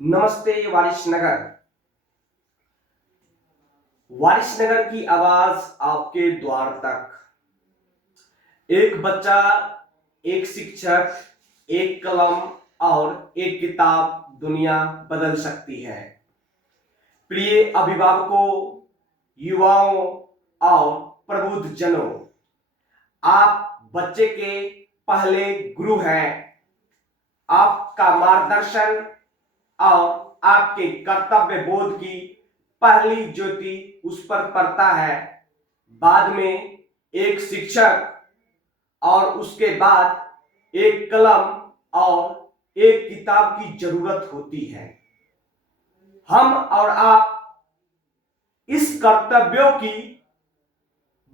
नमस्ते वारिसनगर। वारिसनगर की आवाज आपके द्वार तक। एक बच्चा, एक शिक्षक, एक कलम और एक किताब दुनिया बदल सकती है। प्रिय अभिभावकों, युवाओं और प्रबुद्ध जनों, आप बच्चे के पहले गुरु हैं। आपका मार्गदर्शन और आपके कर्तव्य बोध की पहली ज्योति उस पर पड़ता है। बाद में एक शिक्षक और उसके बाद एक कलम और एक किताब की जरूरत होती है। हम और आप इस कर्तव्यों की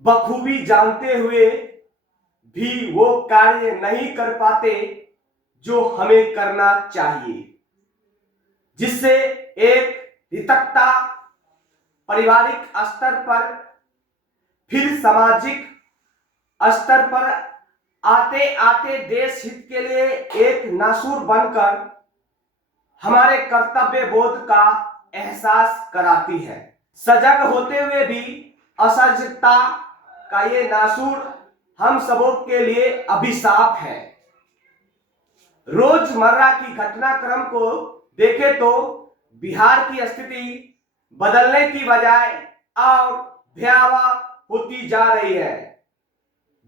बखूबी जानते हुए भी वो कार्य नहीं कर पाते जो हमें करना चाहिए, जिससे एक हितकता पारिवारिक स्तर पर फिर सामाजिक स्तर पर आते आते देश हित के लिए एक नासूर बनकर हमारे कर्तव्य बोध का एहसास कराती है। सजग होते हुए भी असजगता का ये नासूर हम सबों के लिए अभिशाप है। रोजमर्रा की घटनाक्रम को देखें तो बिहार की स्थिति बदलने की बजाय और भयावह होती जा रही है।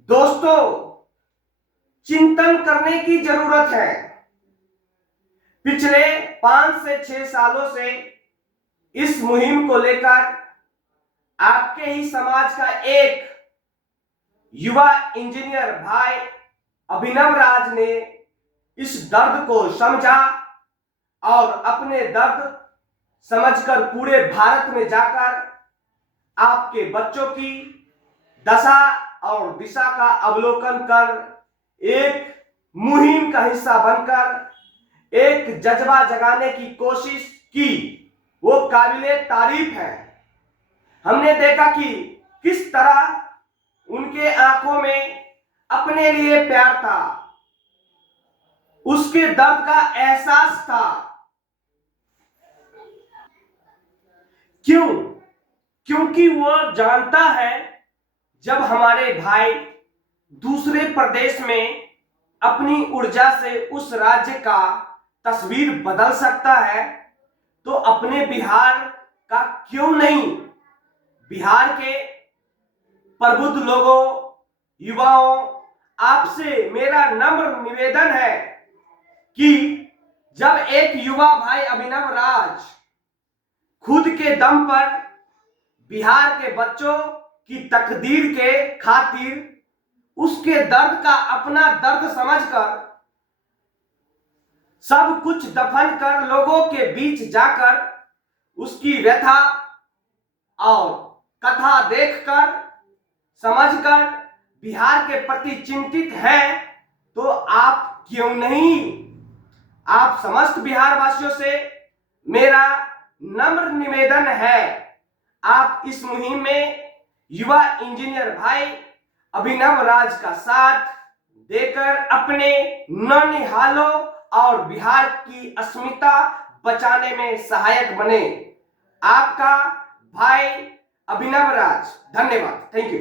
दोस्तों, चिंतन करने की जरूरत है। पिछले 5 से 6 सालों से इस मुहिम को लेकर आपके ही समाज का एक युवा इंजीनियर भाई अभिनव राज ने इस दर्द को समझा और अपने दर्द समझकर पूरे भारत में जाकर आपके बच्चों की दशा और दिशा का अवलोकन कर एक मुहिम का हिस्सा बनकर एक जज्बा जगाने की कोशिश की। वो काबिले तारीफ है। हमने देखा कि किस तरह उनके आंखों में अपने लिए प्यार था, उसके दर्द का एहसास था। क्यों? क्योंकि वो जानता है जब हमारे भाई दूसरे प्रदेश में अपनी ऊर्जा से उस राज्य का तस्वीर बदल सकता है तो अपने बिहार का क्यों नहीं। बिहार के प्रबुद्ध लोगों, युवाओं, आपसे मेरा नम्र निवेदन है कि जब एक युवा भाई अभिनव राज खुद के दम पर बिहार के बच्चों की तकदीर के खातिर उसके दर्द का अपना दर्द समझकर सब कुछ दफन कर लोगों के बीच जाकर उसकी व्यथा और कथा देखकर समझकर बिहार के प्रति चिंतित हैं, तो आप क्यों नहीं। आप समस्त बिहार वासियों से मेरा नम्र निवेदन है, आप इस मुहिम में युवा इंजीनियर भाई अभिनव राज का साथ देकर अपने नौनिहालों और बिहार की अस्मिता बचाने में सहायक बने। आपका भाई अभिनव राज। धन्यवाद। Thank you.